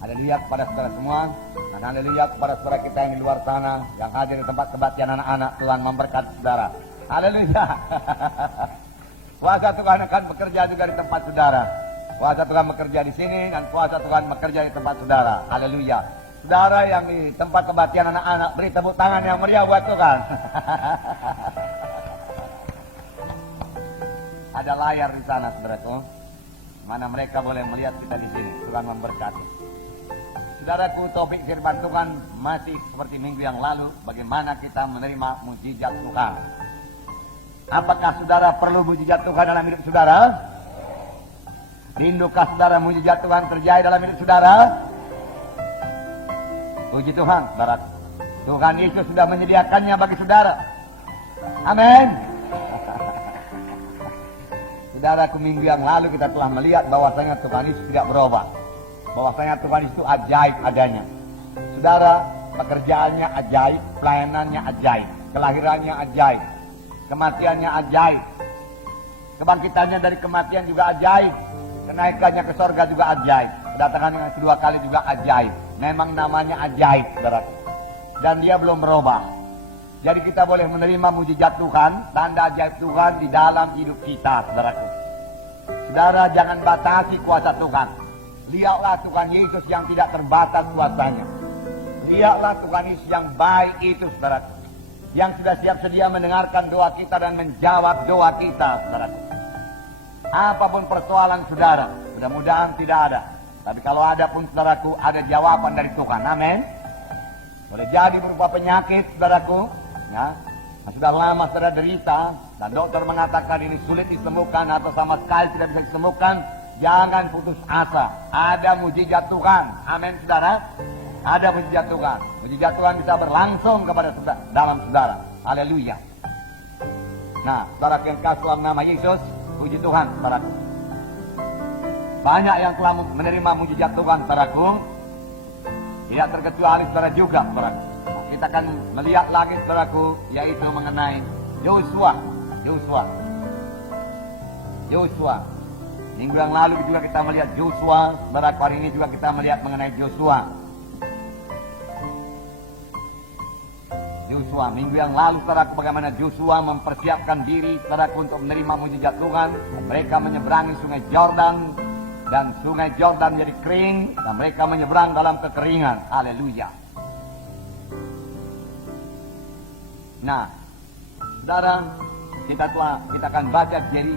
Haleluya kepada saudara semua, dan haleluya kepada saudara kita yang di luar sana, yang hadir di tempat kebaktian anak-anak. Tuhan memberkati saudara. Haleluya. Kuasa Tuhan akan bekerja juga di tempat saudara. Kuasa Tuhan bekerja di sini, dan kuasa Tuhan bekerja di tempat saudara. Haleluya. Saudara yang di tempat kebaktian anak-anak, beri tepuk tangan yang meriah buat Tuhan. Ada layar di sana, saudaraku, mana mereka boleh melihat kita di sini. Tuhan memberkati. Saudaraku, topik firman Tuhan masih seperti minggu yang lalu, bagaimana kita menerima mujizat Tuhan. Apakah saudara perlu mujizat Tuhan dalam hidup saudara? Rindukah saudara mujizat Tuhan terjadi dalam hidup saudara? Puji Tuhan, saudara. Tuhan Yesus sudah menyediakannya bagi saudara. Amin. Saudaraku, minggu yang lalu kita telah melihat bahwasanya Tuhan Yesus tidak berubah. Bahwasanya Tuhan itu ajaib adanya. Saudara, pekerjaannya ajaib, pelayanannya ajaib, kelahirannya ajaib, kematiannya ajaib, kebangkitannya dari kematian juga ajaib, kenaikannya ke sorga juga ajaib, kedatangan yang kedua kali juga ajaib. Memang namanya ajaib, saudara. Dan dia belum berubah. Jadi kita boleh menerima mujizat Tuhan, tanda ajaib Tuhan di dalam hidup kita, saudaraku. Saudara, jangan batasi kuasa Tuhan. Lihatlah Tuhan Yesus yang tidak terbatas kuasanya. Lihatlah Tuhan Yesus yang baik itu, saudara. Yang sudah siap sedia mendengarkan doa kita dan menjawab doa kita, saudara. Apapun persoalan saudara, mudah-mudahan tidak ada. Tapi kalau ada pun, saudaraku, ada jawaban dari Tuhan. Amin. Boleh jadi berupa penyakit, saudaraku, ya, sudah lama saudara derita, dan dokter mengatakan ini sulit disembuhkan atau sama sekali tidak bisa disembuhkan. Jangan putus asa. Ada mujizat Tuhan. Amin, saudara. Ada mujizat Tuhan. Mujizat Tuhan bisa berlangsung kepada saudara, dalam saudara. Haleluya. Nah, saudara yang kasih dalam nama Yesus, puji Tuhan, saudara. Banyak yang telah menerima mujizat Tuhan, saudaraku. Tidak terkecuali saudara juga, saudara. Nah, kita akan melihat lagi, saudaraku, yaitu mengenai Yosua. Minggu yang lalu juga kita melihat Yosua, saudara. Hari ini juga kita melihat mengenai Yosua. Minggu yang lalu, saudara, bagaimana Yosua mempersiapkan diri, saudara, untuk menerima mujizat Tuhan. Mereka menyeberangi sungai Jordan, dan sungai Jordan jadi kering, dan mereka menyeberang dalam kekeringan. Haleluya. Nah, saudara, kita akan baca dari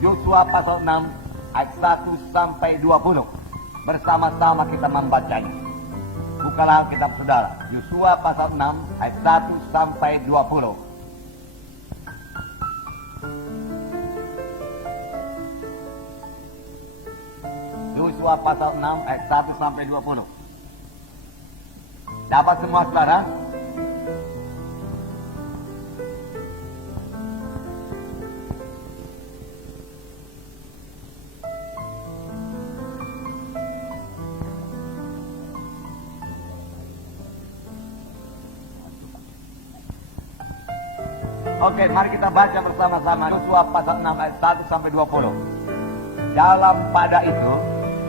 Yosua pasal 6 ayat 1 sampai 20. Bersama-sama kita membacanya. Bukalah kitab saudara. Yosua pasal 6 ayat 1 sampai 20. Yosua pasal 6 ayat 1 sampai 20. Dapat semua, saudara? Oke, mari kita baca bersama-sama Yosua pasal 6 ayat 1 sampai 20. Dalam pada itu,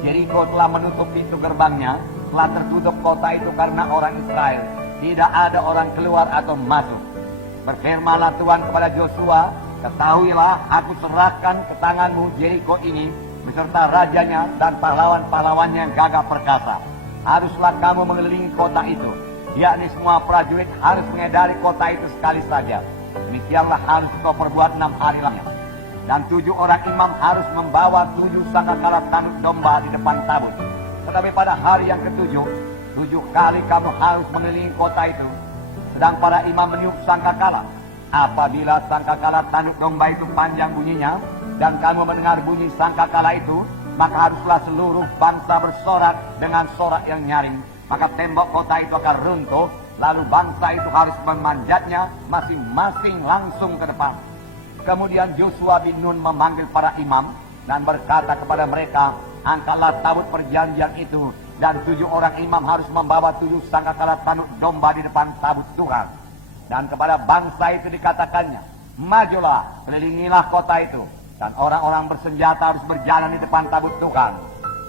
Yeriko telah menutup pintu gerbangnya, telah tertutup kota itu karena orang Israel. Tidak ada orang keluar atau masuk. Berfirmanlah Tuhan kepada Yosua, ketahuilah aku serahkan ke tanganmu Yeriko ini, beserta rajanya dan pahlawan-pahlawannya yang gagah perkasa. Haruslah kamu mengelilingi kota itu, yakni semua prajurit harus mengedari kota itu sekali saja. Demikianlah harus kau perbuat 6 hari lamanya. Dan 7 orang imam harus membawa 7 sangkakala tanduk domba di depan tabut. Tetapi pada hari yang ke-7, 7 kali kamu harus mengelilingi kota itu, sedang para imam meniup sangkakala. Apabila sangkakala tanduk domba itu panjang bunyinya, dan kamu mendengar bunyi sangkakala itu, maka haruslah seluruh bangsa bersorak dengan sorak yang nyaring. Maka tembok kota itu akan runtuh. Lalu bangsa itu harus memanjatnya masing-masing langsung ke depan. Kemudian Yosua bin Nun memanggil para imam dan berkata kepada mereka, angkatlah tabut perjanjian itu, dan 7 orang imam harus membawa 7 sangkakala tanduk domba di depan tabut Tuhan. Dan kepada bangsa itu dikatakannya, majulah, kelilingilah kota itu, dan orang-orang bersenjata harus berjalan di depan tabut Tuhan.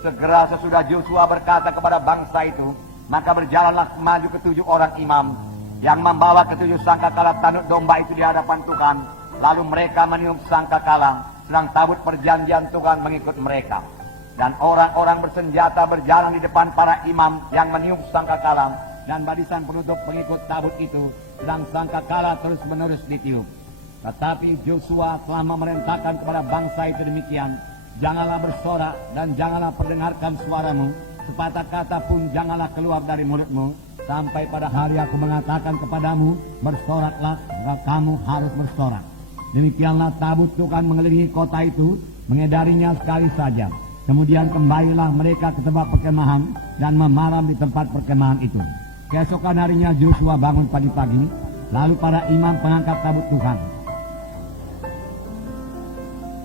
Segera sesudah Joshua berkata kepada bangsa itu, maka berjalanlah maju ketujuh orang imam yang membawa ketujuh sangkakala tanduk domba itu di hadapan Tuhan. Lalu mereka meniup sangkakala, sedang tabut perjanjian Tuhan mengikut mereka. Dan orang-orang bersenjata berjalan di depan para imam yang meniup sangkakala, dan barisan penutup mengikut tabut itu, sedang sangkakala terus menerus ditiup. Tetapi Joshua telah memerintahkan kepada bangsa itu demikian, janganlah bersorak dan janganlah perdengarkan suaramu, sepatah kata pun janganlah keluar dari mulutmu, sampai pada hari aku mengatakan kepadamu, bersoraklah, maka kamu harus bersorak. Demikianlah tabut Tuhan mengelilingi kota itu, mengedarinya sekali saja. Kemudian kembalilah mereka ke tempat perkemahan dan memaram di tempat perkemahan itu. Keesokan harinya Joshua bangun pagi-pagi, lalu para imam pengangkat tabut Tuhan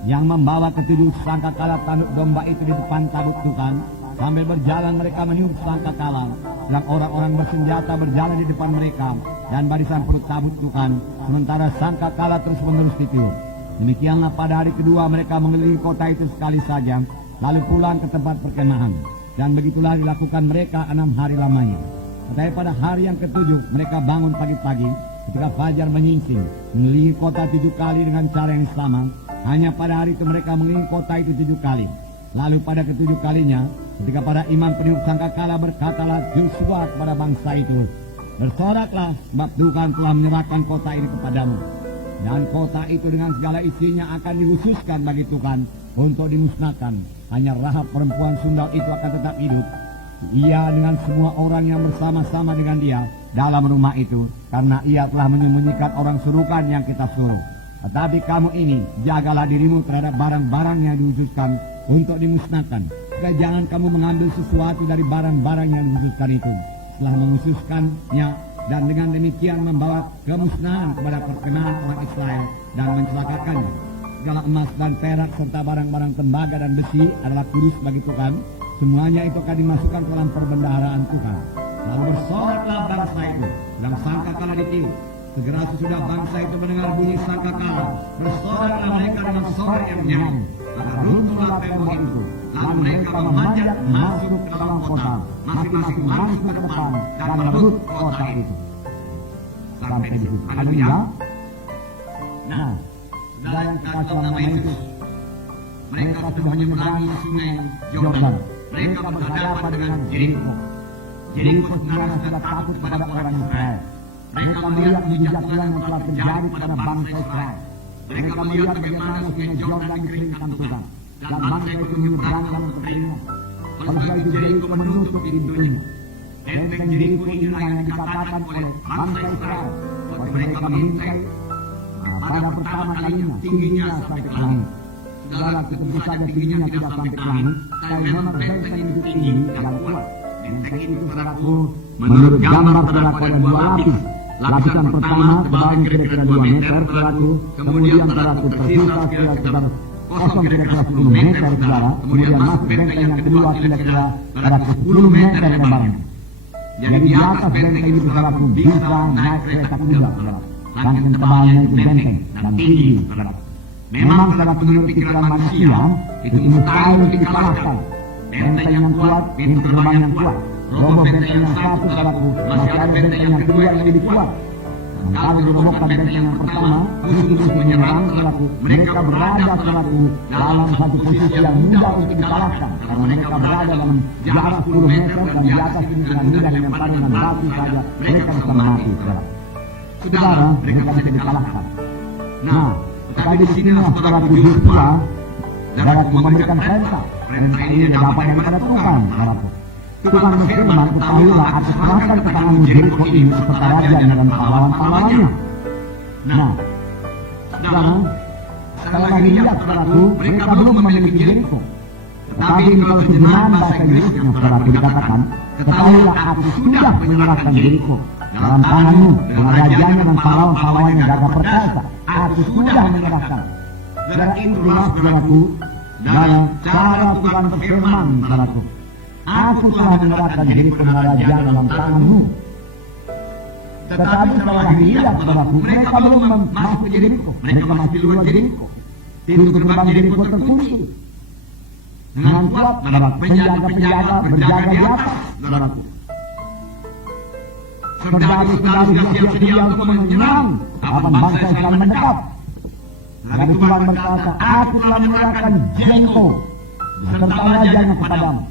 yang membawa ketujuh sangkakala tanduk domba itu di depan tabut Tuhan. Sambil berjalan mereka meniup sangkakala, dan orang-orang bersenjata berjalan di depan mereka dan barisan perut tabut Tuhan, sementara sangkakala terus menerus ditiup. Demikianlah pada hari kedua mereka mengelilingi kota itu sekali saja, lalu pulang ke tempat perkemahan. Dan begitulah dilakukan mereka 6 hari lamanya. Tetapi pada hari yang ketujuh mereka bangun pagi-pagi ketika fajar menyingsing, mengelilingi kota 7 kali dengan cara yang sama. Hanya pada hari itu mereka mengelilingi kota itu 7 kali. Lalu pada ketujuh kalinya, ketika para imam peniup sangkakala, berkatalah Joshua kepada bangsa itu, bersoraklah, sebab Tuhan telah menyerahkan kota ini kepadamu. Dan kota itu dengan segala isinya akan dikhususkan bagi Tuhan untuk dimusnahkan. Hanya Rahab perempuan sundal itu akan tetap hidup, ia dengan semua orang yang bersama-sama dengan dia dalam rumah itu, karena ia telah menyembunyikan orang suruhan yang kita suruh. Tetapi kamu ini, jagalah dirimu terhadap barang-barang yang dikhususkan untuk dimusnahkan. Supaya jangan kamu mengambil sesuatu dari barang-barang yang dikhususkan itu. Setelah mengkhususkannya, dan dengan demikian membawa kemusnahan kepada perkenanan orang Israel dan mencelakakannya. Segala emas dan perak serta barang-barang tembaga dan besi adalah kudus bagi Tuhan. Semuanya itu akan dimasukkan ke dalam perbendaharaan Tuhan. Lalu bersoraklah bangsa itu, dan sangkakala ditiup. Segera sesudah bangsa itu mendengar bunyi sangkakala, bersoraklah mereka dengan sorak yang nyaring. Maka runtuhlah tembok itu. Lalu mereka memanjat masuk ke dalam kota, masing-masing masuk ke depan dan merebut kota itu. Sampai di situ. Haleluya. Nah, saudara yang kekasih nama Yesus, mereka sudah menyeberangi sungai Yordan. Mereka berhadapan dengan Jeriko. Jeriko sebenarnya sudah takut kepada orang Israel. Mereka melihat kebijakan yang telah terjadi pada bangsa Israel. Mereka melihat bagaimana sungai Yordan dikeringkan Tuhan, dan bangsa itu menyeberang dalam kekeringan. Oleh sebab itu Jeriko menutup pintunya. Benteng Jeriko inilah yang dikatakan oleh bangsa Israel waktu mereka mengintai pada pertama kalinya tingginya sampai ke langit. Saudara, tentu saja tingginya tidak sampai ke langit, tapi memang benteng itu tinggi yang kuat. Benteng itu saudaraku, menurut gambar saudaraku ada 2 lapis. Lapisan pertama tebalnya kira-kira 2 meter saudaraku, kemudian saudaraku tersisa kira-kira kosong kira-kira 10 meter saudara, kemudian masuk benteng yang kedua kira-kira 10 meter lebarnya. Jadi di atas benteng itu saudaraku bisa naik kereta kuda saudara. Saking tebalnya itu benteng dan tinggi saudara. Memang saudaraku menurut pikiran manusia itu mustahil dikalahkan. Benteng yang kuat, pintu gerbang yang kuat. Roboh benteng yang satu saudaraku, masih ada benteng yang kedua yang lebih kuat. Dan kalau dirobohkan benteng yang pertama, musuh menyerang saudaraku. Mereka berada saudaraku dalam satu posisi yang mudah untuk dikalahkan, karena mereka berada dalam jarak 10 meter dan di atas ini dengan mudah dilempari dengan batu saja mereka bisa mati saudara. Saudara, mereka bisa dikalahkan. Nah, tetapi di sinilah saudaraku Joshua saudaraku memberikan perintah. Perintah ini dapat yang kepada Tuhan saudaraku. Tuhan berfirman, ketahuilah aku serahkan ke tanganmu Jeriko ini serta rajanya dan pahlawan-pahlawannya. Nah, sekarang setelah dilihat saudaraku, mereka belum memiliki Jeriko. Tetapi kalau terjemahan bahasa Inggrisnya saudaraku dikatakan, ketahuilah aku sudah menyerahkan Jeriko dalam tanganmu dengan rajanya dan pahlawan-pahlawannya gagah perkasa. Aku sudah menyerahkan. Saudara, itu jelas saudaraku dalam cara Tuhan berfirman saudaraku. Aku telah menyerahkan Jeriko dan raja dalam tanganmu. Tetapi setelah dilihat saudaraku, mereka belum masuk Jeriko. Mereka masih di luar Jeriko. Pintu gerbang Jeriko terkunci. dengan kuat, saudaraku. Penjaga-penjaga berjaga di atas, saudaraku. Saudara-saudara siap sedia untuk menyerang kapan bangsa Islam mendekat. Lalu Tuhan berkata, aku telah menyerahkan Jericho beserta rajanya kepadamu.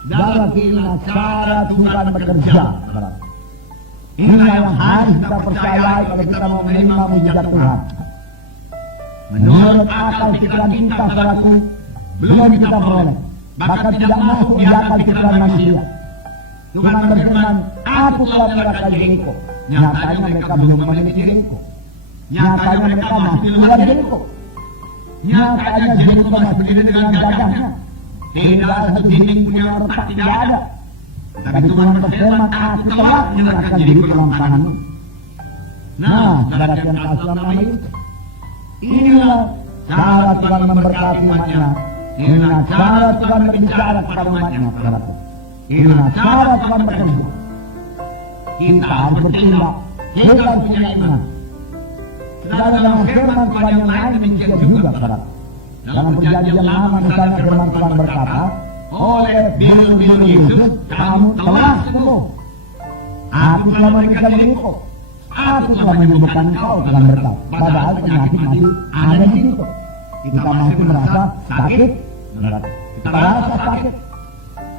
Saudara, inilah cara Tuhan bekerja, saudara. Inilah yang harus kita percayai kalau kita mau menerima mujizat Tuhan. Menurut akal pikiran kita, saudaraku, belum kita peroleh. Bahkan tidak masuk di akal pikiran manusia. Tuhan berfirman, aku telah menyerahkan Jericho. Nyatanya mereka belum memiliki Jericho. Nyatanya mereka masih luar Jericho. Nyatanya Jericho masih diri dengan gagahnya. Tidak ada satu dinding punya retak, tidak ada. Tapi Tuhan berfirman, aku telah menyerahkan diri dalam tanganmu. Nah, saudara yang kasih dalam nama Yesus, inilah cara Tuhan memberkati umatnya. Inilah cara Tuhan berbicara kepada umatnya, saudaraku. Inilah cara Tuhan bekerja. Kita harus bertindak. Kita harus punya iman. Saudara, dalam firman Tuhan yang lain demikian juga, saudara. Dalam perjanjian lama misalnya firman Tuhan berkata, oleh biru-biru Yesus kamu telah sembuh. Aku telah memberikan Jericho. Aku telah menyembuhkan engkau, Tuhan berkata. Padahal penyakit masih ada di situ. Kita masih merasa sakit, saudara. Kita merasa sakit.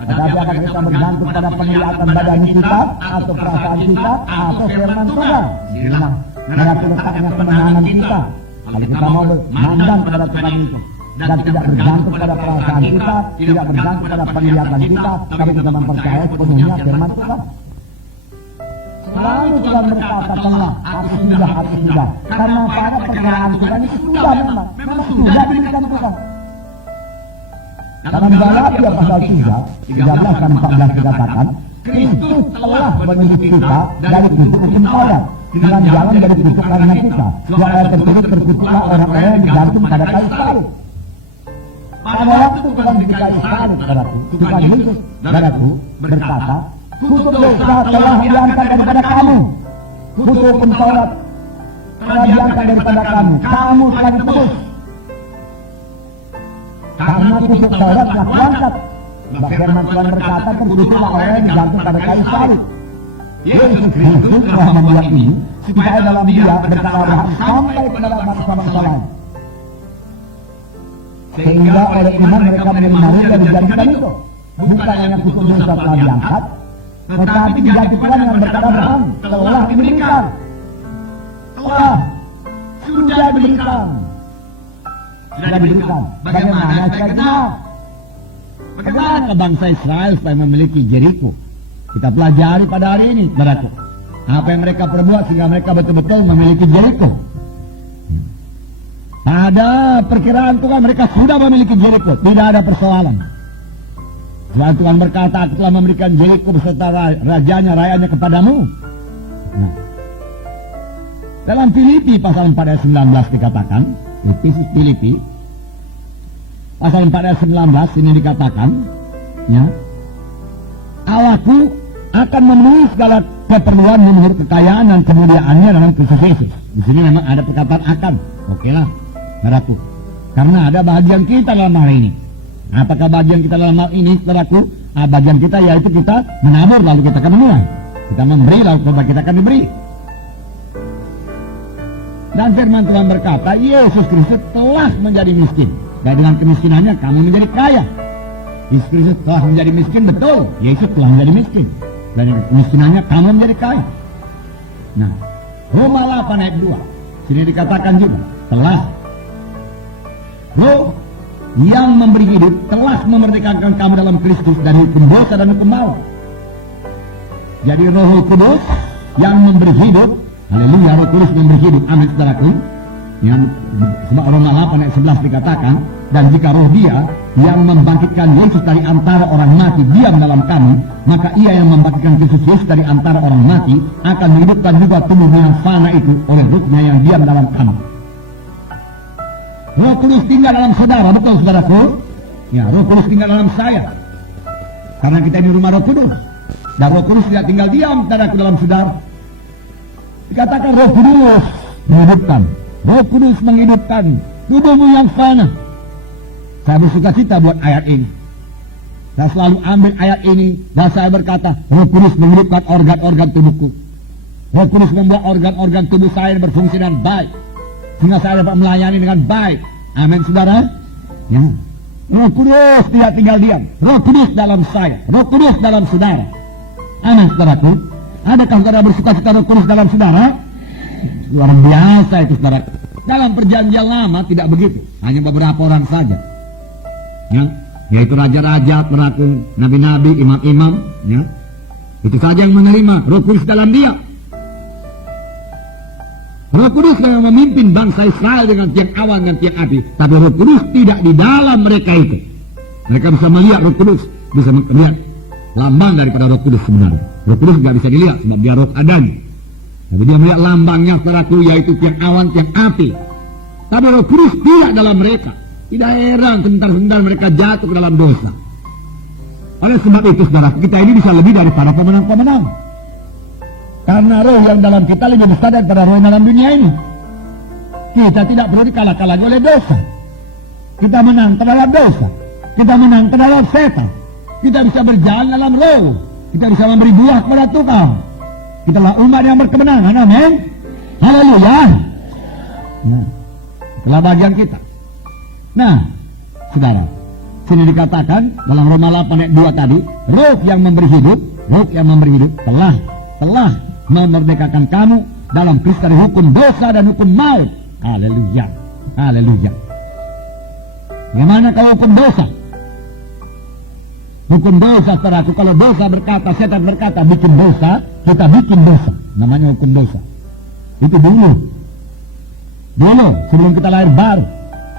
Tetapi akan kita bergantung pada penglihatan badan kita, atau perasaan kita, atau firman Tuhan. Inilah mengatur letaknya kemenangan kita. Kalau kita mau mandang kepada Tuhan itu, dan tidak bergantung pada perasaan kita, tidak bergantung pada penglihatan kita, tapi kita mempercayai sepenuhnya firman Tuhan. Selalu Tuhan berkata, aku sudah. Karena pada perjalanan Tuhan itu sudah memang sudah diberikan Tuhan. Dalam Galatia pasal 3, 13 dan 14 dikatakan, Kristus telah menuntut kita dari hukum Taurat dengan jalan dari kutuk karena kita. Yang ayat tersebut terkutuklah orang-orang yang digantung pada kayu salib. Pada waktu Tuhan di kayu salib, saudaraku, Tuhan Yesus, saudaraku, berkata, kutuk dosa telah diangkat daripada kamu. Kutuk hukum Taurat telah diangkat daripada kamu. Kamu telah ditebus. Karena kutuk Taurat telah diangkat. Firman Tuhan berkata, kutuklah orang yang digantung pada kayu salib. Yesus Kristus telah membuat ini supaya dalam dia berkalahan sampai ke dalam bangsa-bangsa lain. Sehingga oleh iman mereka menerima ruh dari janjian itu. Bukan hanya kutuk dosa telah diangkat, tetapi juga Tuhan yang berkata Abraham telah diberikan. Sudah diberikan. Bagaimana saya kenal? Bagaimana bangsa Israel supaya memiliki Jericho? Kita pelajari pada hari ini, saudaraku. Apa yang mereka perbuat sehingga mereka betul-betul memiliki Jericho. Pada perkiraan Tuhan mereka sudah memiliki Jericho, tidak ada persoalan. Sebab Tuhan berkata, aku telah memberikan Jericho beserta rajanya, rayanya kepadamu. Nah, dalam Filipi pasal 4 ayat 19 dikatakan, Filipi pasal 4 ayat 19 ini dikatakan, ya, Allahku akan memenuhi segala keperluan menurut kekayaan dan kemuliaannya dalam Kristus Yesus. Di sini memang ada perkataan akan. Oke lah, saudaraku. Karena ada bagian kita dalam hal ini. Apakah bagian kita dalam hal ini, saudaraku? Bagian kita yaitu kita menabur lalu kita akan menuai. Kita memberi lalu kita akan diberi. Dan firman Tuhan berkata, Yesus Kristus telah menjadi miskin. Dan dengan kemiskinannya kamu menjadi kaya. Yesus Kristus telah menjadi miskin, betul. Yesus telah menjadi miskin. Dan dengan kemiskinannya kamu menjadi kaya. Nah, Roma 8 ayat 2. Sini dikatakan juga, telah Roh yang memberi hidup telah memerdekakan kamu dalam Kristus dari hukum dosa dan hukum maut. Jadi Roh Kudus yang memberi hidup, haleluya, Roh Kudus memberi hidup, amin saudaraku. Yang Roma 8 ayat 11 dikatakan, dan jika roh dia yang membangkitkan Yesus dari antara orang mati diam dalam kamu, maka ia yang membangkitkan Kristus Yesus dari antara orang mati akan menghidupkan juga tubuh yang fana itu oleh rohnya yang diam dalam kamu. Roh Kudus tinggal dalam saudara, betul saudaraku? Ya, Roh Kudus tinggal dalam saya. Karena kita di rumah Roh Kudus. Dan Roh Kudus tidak tinggal diam saudaraku dalam saudara. Dikatakan Roh Kudus menghidupkan. Roh Kudus menghidupkan tubuhmu yang fana. Saya bersuka cita buat ayat ini. Saya selalu ambil ayat ini dan saya berkata, Roh Kudus menghidupkan organ-organ tubuhku. Roh Kudus membuat organ-organ tubuh saya berfungsi dengan baik, sehingga saya dapat melayani dengan baik. Amin, saudara. Ya. Roh Kudus tidak tinggal diam. Roh Kudus dalam saya, Roh Kudus dalam saudara. Amin, saudaraku. Adakah saudara bersuka cita Roh Kudus dalam saudara? Luar biasa itu, saudara. Dalam perjanjian lama tidak begitu, hanya beberapa orang saja. Ya, yaitu raja-raja, peraku, nabi-nabi, imam-imam, ya. Itu saja yang menerima Roh Kudus dalam dia. Roh Kudus yang memimpin bangsa Israel dengan tiang awan dan tiang api, tapi Roh Kudus tidak di dalam mereka itu. Mereka bisa melihat Roh Kudus, bisa melihat lambang daripada Roh Kudus sebenarnya. Roh Kudus tidak bisa dilihat sebab dia roh adanya. Tapi dia melihat lambangnya, saudaraku, yaitu tiang awan, tiang api. Tapi Roh Kudus tidak dalam mereka. Tidak heran sebentar-sebentar mereka jatuh ke dalam dosa. Oleh sebab itu, saudara, kita ini bisa lebih daripada pemenang-pemenang. Karena roh yang dalam kita lebih besar daripada roh yang dalam dunia ini. Kita tidak perlu dikalahkan lagi oleh dosa. Kita menang terhadap dosa. Kita menang terhadap setan. Kita bisa berjalan dalam roh. Kita bisa memberi buah kepada Tuhan. Kita adalah umat yang berkemenangan. Amin. Haleluya. Nah, itulah bagian kita. Nah, saudara, sini dikatakan dalam Roma 8 ayat 2 tadi, roh yang memberi hidup telah memerdekakan kamu dalam Kristus dari hukum dosa dan hukum maut. Haleluya. Haleluya. Bagaimana kalau hukum dosa? Hukum dosa, saudaraku, kalau dosa berkata, setan berkata bikin dosa, kita bikin dosa. Namanya hukum dosa. Itu dulu, sebelum kita lahir baru,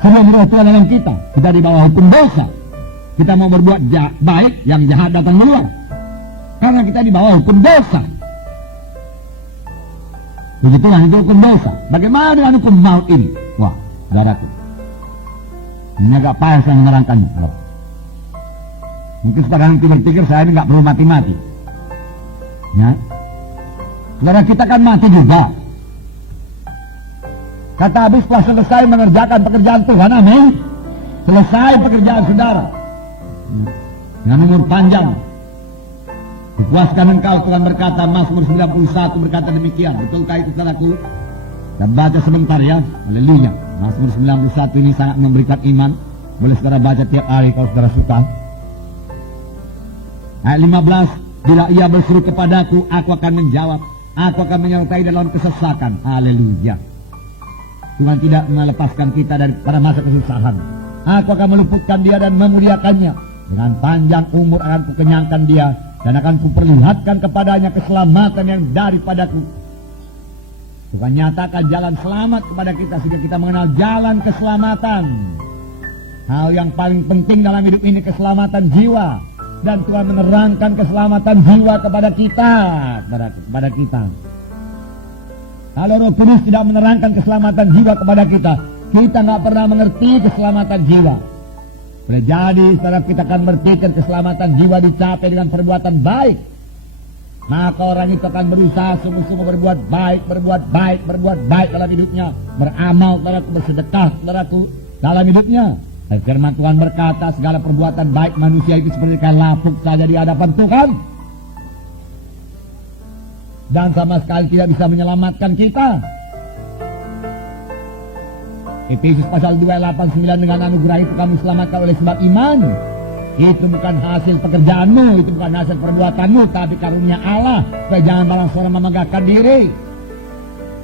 sebelum roh Tuhan dalam kita di bawah hukum dosa. Kita mau berbuat baik, yang jahat datang duluan. Karena kita di bawah hukum dosa. Begitulah itu hukum dosa. Bagaimana dengan hukum maut ini? Wah, saudaraku, ini agak payah saya menerangkannya. Mungkin sekarang kita berpikir saya ini nggak perlu mati-mati. Ya, saudara, kita kan mati juga. Kata habis setelah selesai mengerjakan pekerjaan Tuhan, amin. Selesai pekerjaan saudara. Dengan umur panjang. Dipuaskan engkau, Tuhan berkata, Mazmur 91 berkata demikian. Betulkah itu, saudaraku? Dan baca sebentar ya. Haleluya. Mazmur 91 ini sangat memberikan iman. Boleh saudara baca tiap hari kalau saudara suka. Ayat 15, bila ia berseru kepadaku, aku akan menjawab. Aku akan menyertai dalam kesesakan. Haleluya. Tuhan tidak melepaskan kita pada masa kesusahan. Aku akan meluputkan dia dan memuliakannya. Dengan panjang umur akan kukenyangkan dia, dan akan kuperlihatkan kepadanya keselamatan yang daripadaku. Tuhan nyatakan jalan selamat kepada kita, sehingga kita mengenal jalan keselamatan. Hal yang paling penting dalam hidup ini keselamatan jiwa. Dan Tuhan menerangkan keselamatan jiwa kepada kita. Kepada kita. Kalau Roh Kudus tidak menerangkan keselamatan jiwa kepada kita, kita nggak pernah mengerti keselamatan jiwa. Boleh jadi, saudara, kita akan berpikir keselamatan jiwa dicapai dengan perbuatan baik. Maka orang itu akan berusaha sungguh-sungguh berbuat baik dalam hidupnya. Beramal, saudaraku, bersedekah, saudaraku, dalam hidupnya. Dan firman Tuhan berkata, segala perbuatan baik manusia itu seperti kain lapuk saja di hadapan Tuhan. Dan sama sekali tidak bisa menyelamatkan kita. Efesus pasal 2 ayat 8-9, dengan anugerah itu kamu selamatkan oleh sebab iman. Itu bukan hasil pekerjaanmu, itu bukan hasil perbuatanmu, tapi karunia Allah. Supaya jangan malah seorang memegahkan diri.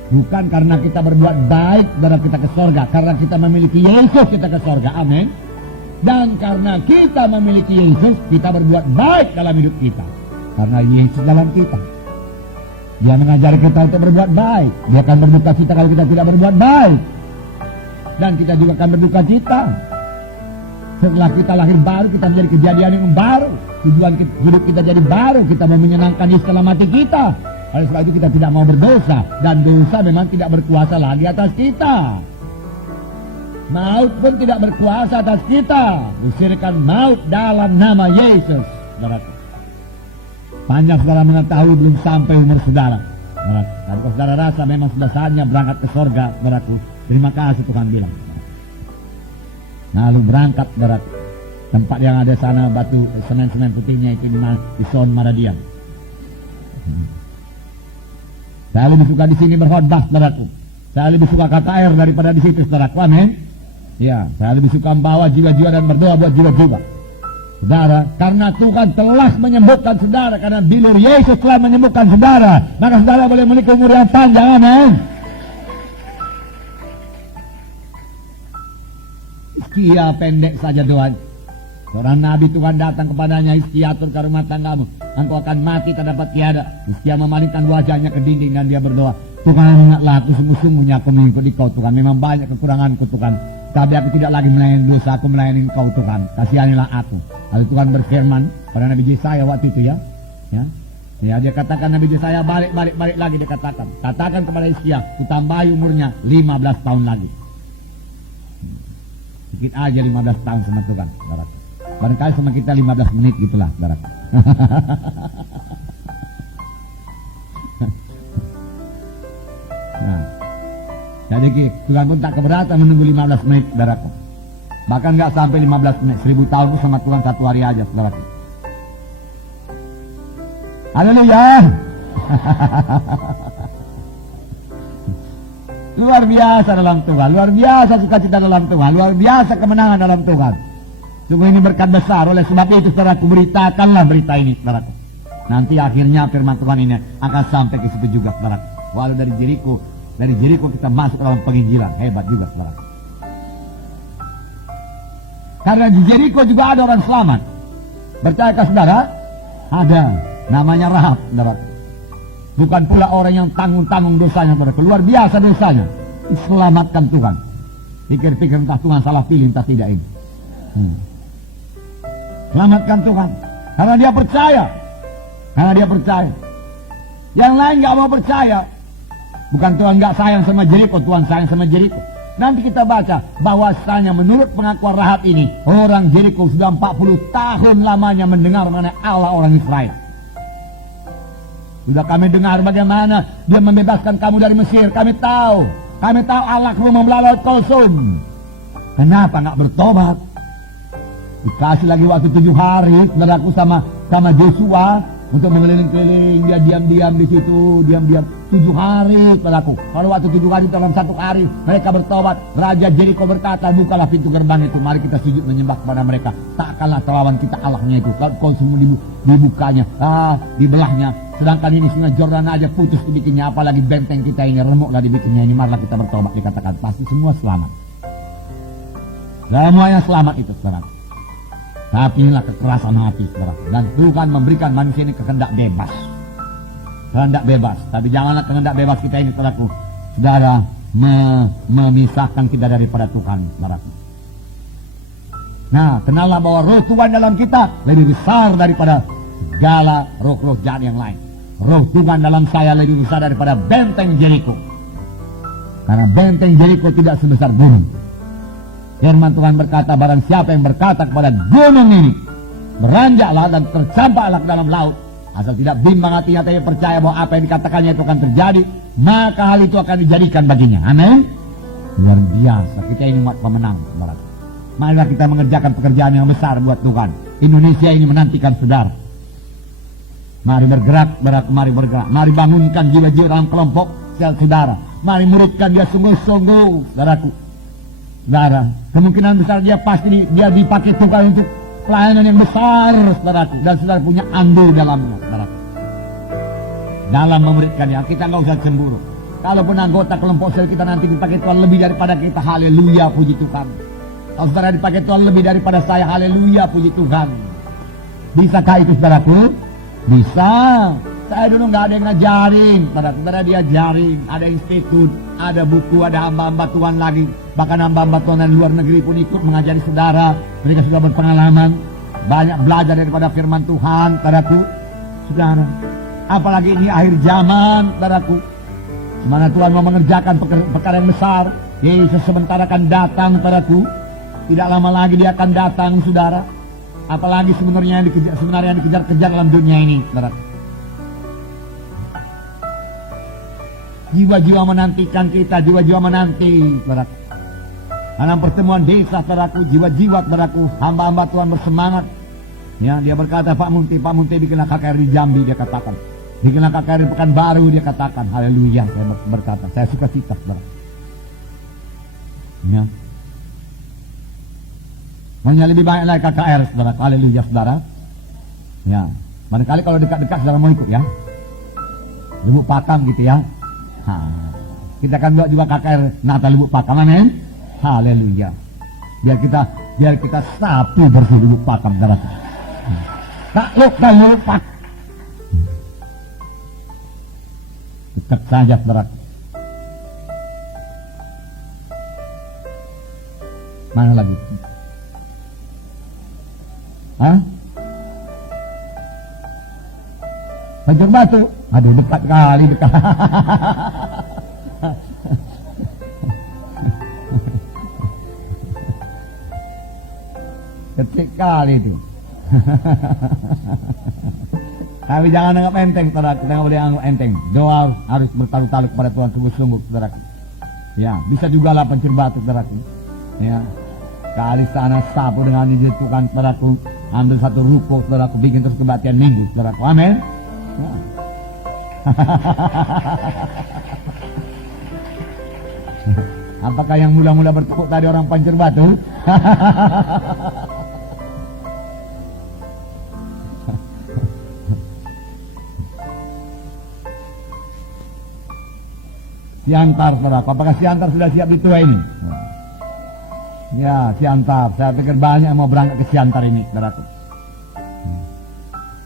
Bukan karena kita berbuat baik darah kita ke sorga, karena kita memiliki Yesus kita ke sorga, amin. Dan karena kita memiliki Yesus, kita berbuat baik dalam hidup kita, karena Yesus dalam kita. Dia mengajari kita untuk berbuat baik. Dia akan berduka cita kalau kita tidak berbuat baik, dan kita juga akan berduka cita setelah kita lahir baru. Kita menjadi kejadian yang baru. Tujuan hidup kita jadi baru. Kita mau menyenangkan Yesus dalam hati kita. Oleh sebab itu kita tidak mau berdosa. Dan dosa memang tidak berkuasa lagi atas kita. Maut pun tidak berkuasa atas kita. Usirkan maut dalam nama Yesus. Panjang saudara mengetahui belum sampai umur saudara. Kalau saudara rasa memang sudah saatnya berangkat ke sorga, saudaraku, terima kasih Tuhan bilang. Lalu berangkat darat. Tempat yang ada sana batu semen-semen putihnya itu di Son Maradian. Saya lebih suka di sini berkhotbah, saudaraku. Saya lebih suka KKR daripada di situ, saudaraku. Amin. Ya, saya lebih suka membawa jiwa-jiwa dan berdoa buat jiwa-jiwa. Saudara, karena Tuhan telah menyembuhkan saudara, karena bilur Yesus telah menyembuhkan saudara, maka saudara boleh memiliki umur yang panjang. Amin. Hizkia pendek saja doa. Seorang nabi Tuhan datang kepadanya, Hizkia atur ke rumah tanggamu, engkau akan mati tak dapat tiada. Hizkia memalingkan wajahnya ke dinding dan dia berdoa, Tuhan, ingatlah aku, sungguh-sungguhnya aku mengikuti kau Tuhan, memang banyak kekuranganku Tuhan, tapi aku tidak lagi melayani dosa, aku melayani kau Tuhan, kasihanilah aku. Lalu Tuhan berfirman pada Nabi Yesaya waktu itu ya, dia katakan, Nabi Yesaya balik lagi, dia katakan kepada Hizkia, ditambahi umurnya 15 tahun lagi. Sedikit aja 15 tahun sama Tuhan, saudara. Barangkali sama kita 15 menit gitulah, saudara. Nah, jadi Tuhan pun tak keberatan menunggu 15 menit, saudaraku. Bahkan nggak sampai 15 menit, 1000 tahun itu sama Tuhan 1 hari aja, saudaraku. Haleluya. Luar biasa dalam Tuhan, luar biasa sukacita dalam Tuhan, luar biasa kemenangan dalam Tuhan. Sungguh ini berkat besar, oleh sebab itu saudaraku, beritakanlah berita ini, saudaraku. Nanti akhirnya firman Tuhan ini akan sampai ke situ juga, saudaraku. Walau dari Jeriko kita masuk dalam penginjilan, hebat juga, saudaraku. Karena di Jeriko juga ada orang selamat. Percayakah saudara? Ada, namanya Rahab, saudaraku. Bukan pula orang yang tanggung-tanggung dosanya, saudaraku. Luar biasa dosanya, diselamatkan Tuhan. Pikir-pikir entah Tuhan salah pilih, entah tidak ini. Selamatkan Tuhan karena dia percaya, yang lain gak mau percaya. Bukan Tuhan gak sayang sama Jeriko, Tuhan sayang sama Jeriko. Nanti kita baca bahwasanya menurut pengakuan Rahab ini, orang Jeriko sudah 40 tahun lamanya mendengar mengenai Allah orang Israel. Sudah kami dengar bagaimana dia membebaskan kamu dari Mesir. Kami tahu Allah kamu melalui Kulsum. Kenapa gak bertobat? Dikasih lagi waktu 7 hari, saudaraku, sama Joshua untuk mengeliling-keliling. Dia diam-diam di situ, 7 hari, saudaraku. Kalau waktu 7 hari dalam 1 hari mereka bertobat, Raja Jeriko berkata, bukalah pintu gerbang itu, mari kita sujud menyembah kepada mereka. Takkanlah terlawan kita Allahnya itu. Kalau semua dibukanya, dibelahnya. Sedangkan ini sungai Jordan aja putus dibikinnya, apalagi benteng kita ini remuklah dibikinnya ini. Marilah kita bertobat, dikatakan pasti semua selamat. Semuanya selamat itu, saudaraku. Tapi inilah kekerasan hati, saudara. Dan Tuhan memberikan manusia ini kehendak bebas. Tapi janganlah kehendak bebas kita ini, saudaraku, saudara, memisahkan kita daripada Tuhan, saudaraku. Nah, kenallah bahwa roh Tuhan dalam kita lebih besar daripada segala roh-roh jahat yang lain. Roh Tuhan dalam saya lebih besar daripada benteng Jeriko. Karena benteng Jeriko tidak sebesar gunung. Firman Tuhan berkata, barang siapa yang berkata kepada gunung ini, beranjaklah dan tercampaklah ke dalam laut, asal tidak bimbang hatinya tapi percaya bahwa apa yang dikatakannya itu akan terjadi, maka hal itu akan dijadikan baginya. Amin. Luar biasa, kita ini umat pemenang, saudara. Marilah kita mengerjakan pekerjaan yang besar buat Tuhan. Indonesia ini menantikan saudara. Mari bergerak, mari bergerak. Mari bangunkan jiwa-jiwa dalam kelompok saudara. Mari muridkan dia sungguh-sungguh, saudaraku. Saudara, kemungkinan besar dia pasti dia dipakai Tuhan untuk pelayanan yang besar, saudaraku. Dan saudara punya andil dalamnya, saudaraku. Dalam memuridkannya, kita nggak usah cemburu. Kalaupun anggota kelompok sel kita nanti dipakai Tuhan lebih daripada kita, haleluya, puji Tuhan. Kalau saudara dipakai Tuhan lebih daripada saya, haleluya, puji Tuhan. Bisakah itu, saudaraku? Bisa. Saya dulu nggak ada yang ngajarin, saudara diajarin, ada institut, ada buku, ada hamba-hamba Tuhan lagi. Bahkan hamba-hamba Tuhan dari luar negeri pun ikut mengajari saudara. Mereka sudah berpengalaman, banyak belajar daripada firman Tuhan, saudaraku. Saudara, apalagi ini akhir zaman, saudaraku. Dimana Tuhan mau mengerjakan perkara yang besar. Yesus sebentar akan datang, saudaraku. Tidak lama lagi dia akan datang, saudara. Apalagi sebenarnya yang dikejar-kejar dalam dunia ini, saudara. Jiwa-jiwa menantikan kita, jiwa-jiwa menanti, saudara. Dalam pertemuan desa, saudaraku, jiwa-jiwa, saudaraku, hamba-hamba Tuhan bersemangat. Ya, dia berkata, Pak Munti bikinlah KKR di Jambi, dia katakan. Bikinlah KKR di Pekanbaru, dia katakan. Haleluya, saya berkata, saya suka cita, saudara. Ya. Hanya lebih banyak lagi KKR, saudara. Haleluya, saudara. Ya, barangkali kalau dekat-dekat saudara mau ikut ya. Lubuk Pakam gitu ya. Kita akan buat juga KKR Natal Lubuk Pakam, amin. Haleluya. Biar kita sapu bersih Lubuk Pakam, saudara. Takluk dan Lubuk Pakam. Dekat saja, saudara. Mana lagi? Banjar Batu. Aduh, dekat kali, dekat. Dekat kali itu. Tapi jangan anggap enteng, saudara. Kita nggak boleh anggap enteng. Doa harus bertaluk-taluk pada Tuhan sungguh-sungguh, saudara. Ya, bisa juga lah Banjar Batu, saudara. Ya, kali sana sapu dengan dijatuhkan, saudaraku. Ambil satu ruko, saudaraku, bikin terus kebaktian minggu, saudaraku. Amin. Ya. Apakah yang mula-mula bertepuk tadi orang Banjar Batu? Siantar, saudaraku. Apakah Siantar sudah siap di tua ini? Ya, Siantar. Saya pikir banyak yang mau berangkat ke Siantar ini, saudaraku.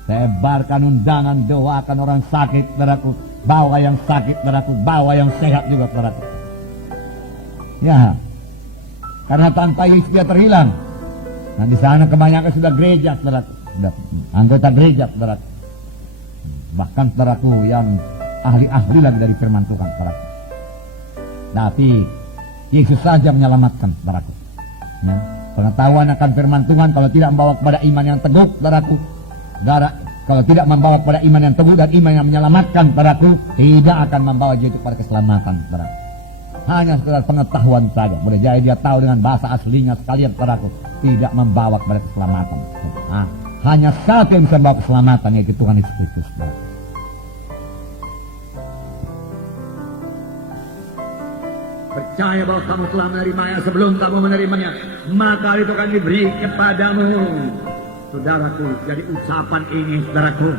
Sebarkan undangan, doakan orang sakit, saudaraku. Bawa yang sakit, saudaraku. Bawa yang sehat juga, saudaraku. Ya, karena tanpa Yesus dia terhilang. Nah, di sana kebanyakan sudah gereja, saudaraku. Sudah anggota gereja, saudaraku. Bahkan, saudaraku, yang ahli-ahli lagi dari firman Tuhan, saudaraku. Tapi Yesus saja menyelamatkan, saudaraku. Ya, pengetahuan akan firman Tuhan kalau tidak membawa kepada iman yang teguh, saudaraku. Kalau tidak membawa kepada iman yang teguh dan iman yang menyelamatkan, saudaraku, tidak akan membawa dia kepada keselamatan, saudaraku. Hanya sekedar pengetahuan saja. Boleh jadi dia tahu dengan bahasa aslinya sekalian, saudaraku, tidak membawa kepada keselamatan. Nah, hanya satu yang bisa membawa keselamatan, yaitu Tuhan Yesus Kristus, saudaraku. Percaya bahwa kamu telah menerimanya sebelum kamu menerimanya, maka itu akan diberi kepadamu, saudaraku. Jadi ucapan ini, saudaraku,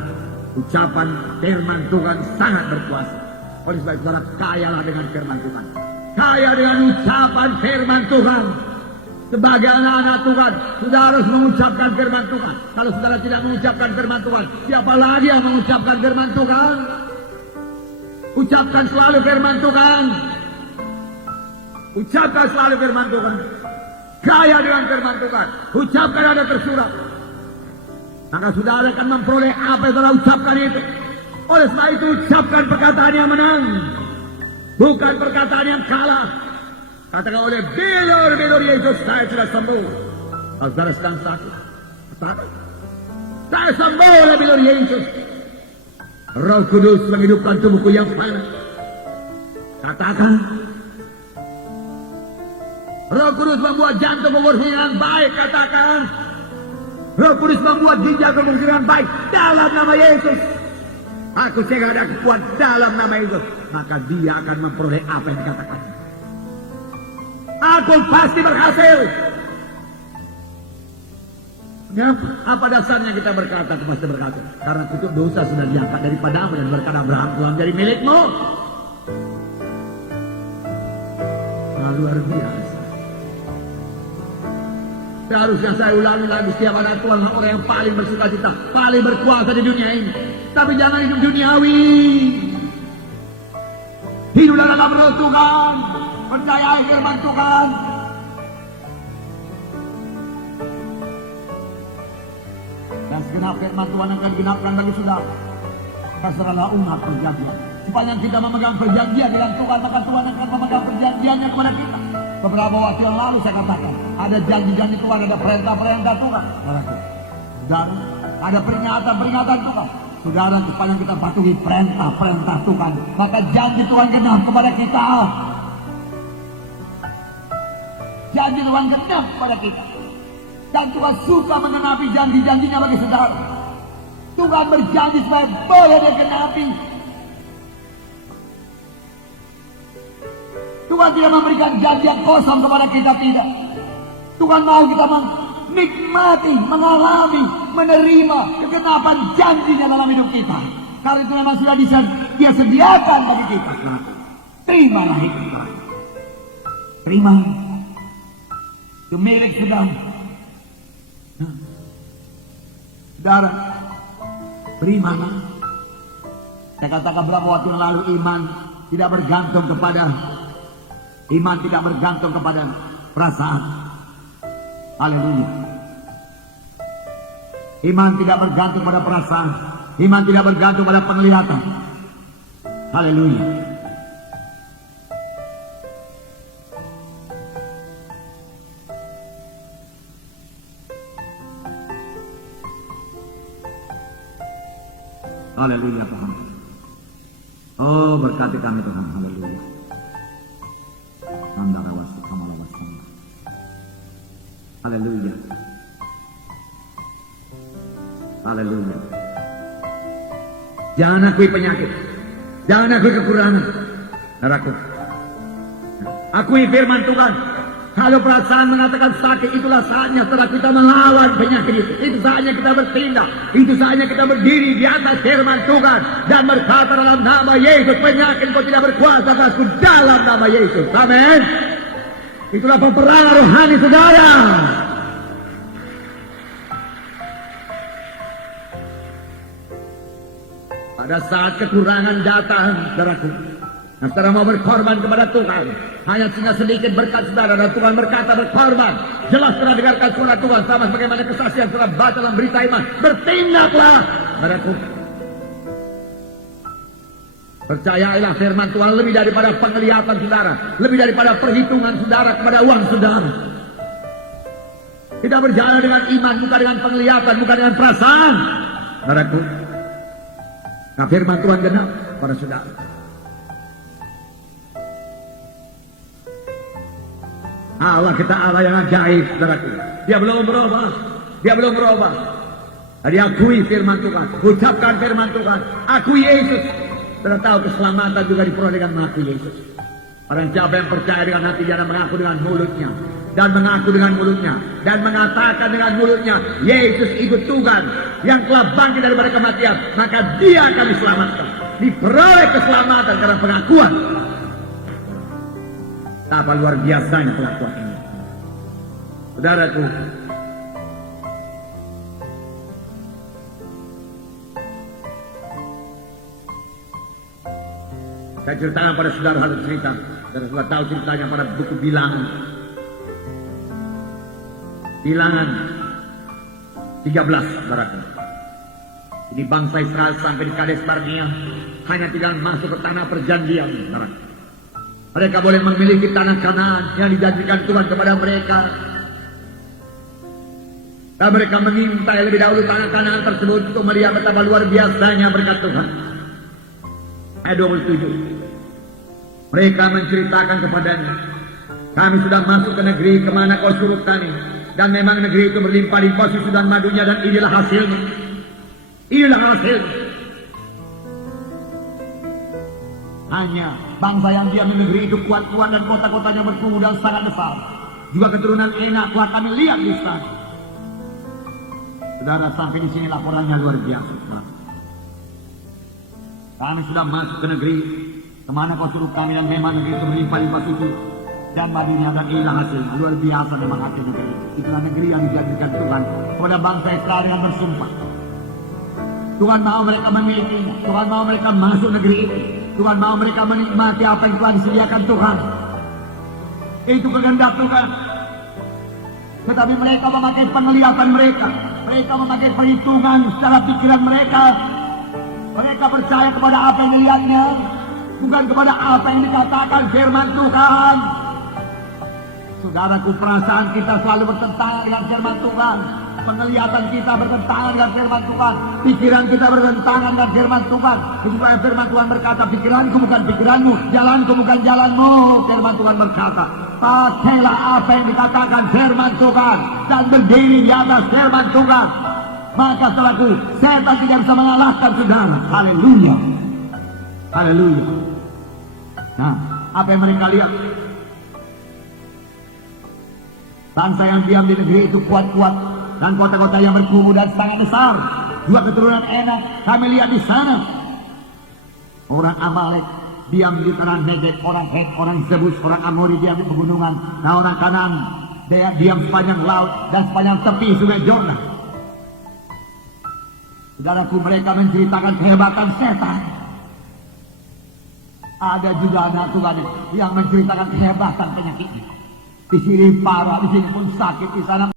ucapan firman Tuhan sangat berkuasa. Oleh sebab saudara, kayalah dengan firman Tuhan, kaya dengan ucapan firman Tuhan. Sebagai anak-anak Tuhan, saudara harus mengucapkan firman Tuhan. Kalau saudara tidak mengucapkan firman Tuhan, siapa lagi yang mengucapkan firman Tuhan? Ucapkan selalu firman Tuhan. Ucapkan selalu firman Tuhan. Kaya dengan firman Tuhan. Ucapkan ada tersurat. Maka saudara akan memperoleh apa yang saudara ucapkan itu. Oleh sebab itu ucapkan perkataan yang menang, bukan perkataan yang kalah. Katakan oleh bilur-bilur Yesus, saya sudah sembuh. Kalau saudara sedang sakit, katakan, saya sembuh oleh bilur Yesus. Roh Kudus menghidupkan tubuhku yang panas. Katakan, Roh Kudus membuat jantung berfungsi dengan baik. Katakan, Roh Kudus membuat ginjal berfungsi dengan baik dalam nama Yesus. Aku sehingga ada kekuatan dalam nama Yesus. Maka dia akan memperoleh apa yang dikatakan. Aku pasti berhasil. Ya, apa dasarnya kita berkata aku pasti berhasil? Karena kutuk dosa sudah diangkat daripadamu dan berkat Abraham telah menjadi milikmu. Luar biasa. Seharusnya saya ulangi lagi, setiap anak Tuhan orang yang paling bersuka cita, paling berkuasa di dunia ini. Tapi jangan hidup duniawi. Hidup dalam nama Tuhan, percaya firman Tuhan. Dan segenap firman Tuhan akan digenapkan bagi saudara. Kasarlah umat perjanjian. Sepanjang kita memegang perjanjian dengan Tuhan, maka Tuhan akan memegang perjanjiannya kepada kita. Beberapa waktu yang lalu saya katakan, ada janji-janji Tuhan, ada perintah-perintah Tuhan. Dan ada peringatan-peringatan Tuhan. Saudara, sepanjang kita patuhi perintah-perintah Tuhan, maka janji Tuhan genap kepada kita. janji Tuhan genap pada kita. Dan Tuhan suka menenapi janji-janjinya bagi saudara. Tuhan berjanji supaya boleh digenapi. Tuhan tidak memberikan janji yang kosong kepada kita, tidak. Tuhan mau kita menikmati, mengalami, menerima kegenapan janjinya dalam hidup kita. Karena itu memang sudah Dia sediakan bagi kita. Terimalah itu. Terima. Itu milik saudara. Saudara, terimalah. Saya katakan beberapa waktu yang lalu, iman tidak bergantung kepada perasaan. Haleluya. Iman tidak bergantung pada perasaan. Iman tidak bergantung pada penglihatan. Haleluya. Haleluya Tuhan. Oh, berkati kami Tuhan. Haleluya. Haleluya. Haleluya. Jangan akui penyakit. Jangan akui kekurangan. Saudaraku, akui firman Tuhan. Kalau perasaan mengatakan sakit, itulah saatnya setelah kita melawan penyakit itu. Itu saatnya kita bertindak. Itu saatnya kita berdiri di atas firman Tuhan dan berkata dalam nama Yesus, penyakit kau tidak berkuasa atasku dalam nama Yesus. Amin. Itulah peperangan rohani saudara. Pada saat kekurangan datang, saudaraku, nah, saudara mau berkorban kepada Tuhan, hanya tinggal sedikit berkat saudara, dan Tuhan berkata berkorban. Jelas saudara dengarkan surat Tuhan, sama sebagaimana kesaksian saudara baca dalam berita iman. Bertindaklah, saudaraku. Percayailah firman Tuhan lebih daripada penglihatan saudara, lebih daripada perhitungan saudara kepada uang saudara. Kita berjalan dengan iman, bukan dengan penglihatan, bukan dengan perasaan, saudaraku. Nah, firman Tuhan genap pada saudara. Allah kita Allah yang ajaib, saudaraku. Dia belum berubah. Dia belum berubah. Diakui firman Tuhan. Ucapkan firman Tuhan. Akui Yesus. Saudara tahu keselamatan juga diperoleh dengan mengakui Yesus. Orang siapa yang percaya dengan hatinya dan mengaku dengan mulutnya. Dan mengaku dengan mulutnya. Dan mengatakan dengan mulutnya, Yesus itu Tuhan yang telah bangkit daripada kematian. Maka dia akan diselamatkan. Diperoleh keselamatan karena pengakuan. Apa luar biasanya pelakuan ini. Saudaraku, saya ceritakan pada saudara satu cerita. Saudara tahu ceritanya pada buku Bilangan. Bilangan 13, saudaraku. Ini bangsa Israel sampai di Kades Barnea, hanya tinggal masuk ke tanah perjanjian, saudaraku. Mereka boleh memiliki tanah Kanaan yang dijanjikan Tuhan kepada mereka. Dan mereka mengintai lebih dahulu tanah Kanaan tersebut untuk melihat betapa luar biasanya berkat Tuhan. Ayat 27. Mereka menceritakan kepadanya, kami sudah masuk ke negeri kemana kau suruh kami. Dan memang negeri itu berlimpah-limpah susu dan madunya, dan inilah hasilnya. Inilah hasilnya. Hanya bangsa yang diam di negeri itu kuat-kuat dan kota-kotanya bertumbuh dan sangat besar. Juga keturunan Enak telah kami lihat di sana. Saudara, sampai di sini laporannya luar biasa. Kami sudah masuk ke negeri kemana kau suruh kami, dan memang negeri itu berlimpah-limpah susu dan madunya, dan inilah hasilnya. Luar biasa memang hasil negeri itu. Itulah negeri yang dijanjikan Tuhan kepada bangsa Israel dengan bersumpah. Tuhan mau mereka memilikinya. Tuhan mau mereka masuk negeri itu. Tuhan mau mereka menikmati apa yang telah disediakan Tuhan. Itu kehendak Tuhan. Tetapi mereka memakai penglihatan mereka. Mereka memakai perhitungan secara pikiran mereka. Mereka percaya kepada apa yang dilihatnya, bukan kepada apa yang dikatakan firman Tuhan. Saudaraku, perasaan kita selalu bertentangan dengan firman Tuhan. Penglihatan kita bertentangan dengan firman Tuhan. Pikiran kita bertentangan dengan firman Tuhan. Kemudian firman Tuhan berkata, pikiranku bukan pikiranmu, jalanku bukan jalanmu. Firman Tuhan berkata, pakailah apa yang dikatakan firman Tuhan dan berdiri di atas firman Tuhan. Maka saudaraku, setan tidak bisa mengalahkan saudara. Haleluya. Haleluya. Nah, apa yang mereka lihat? Bangsa yang diam di negeri itu kuat-kuat dan kota-kota yang berkubu dan sangat besar. Dua keturunan Enak kami lihat di sana. Orang Amalek diam di tanah Negeb, orang Het, orang Zebus, orang Amori diam di pegunungan. Nah, orang Kanaan dia diam sepanjang laut dan sepanjang tepi sungai Jordan. Saudaraku, mereka menceritakan kehebatan setan. Ada juga anak Tuhan yang menceritakan kehebatan penyakitnya. Di sini parah, di sini pun sakit, di sana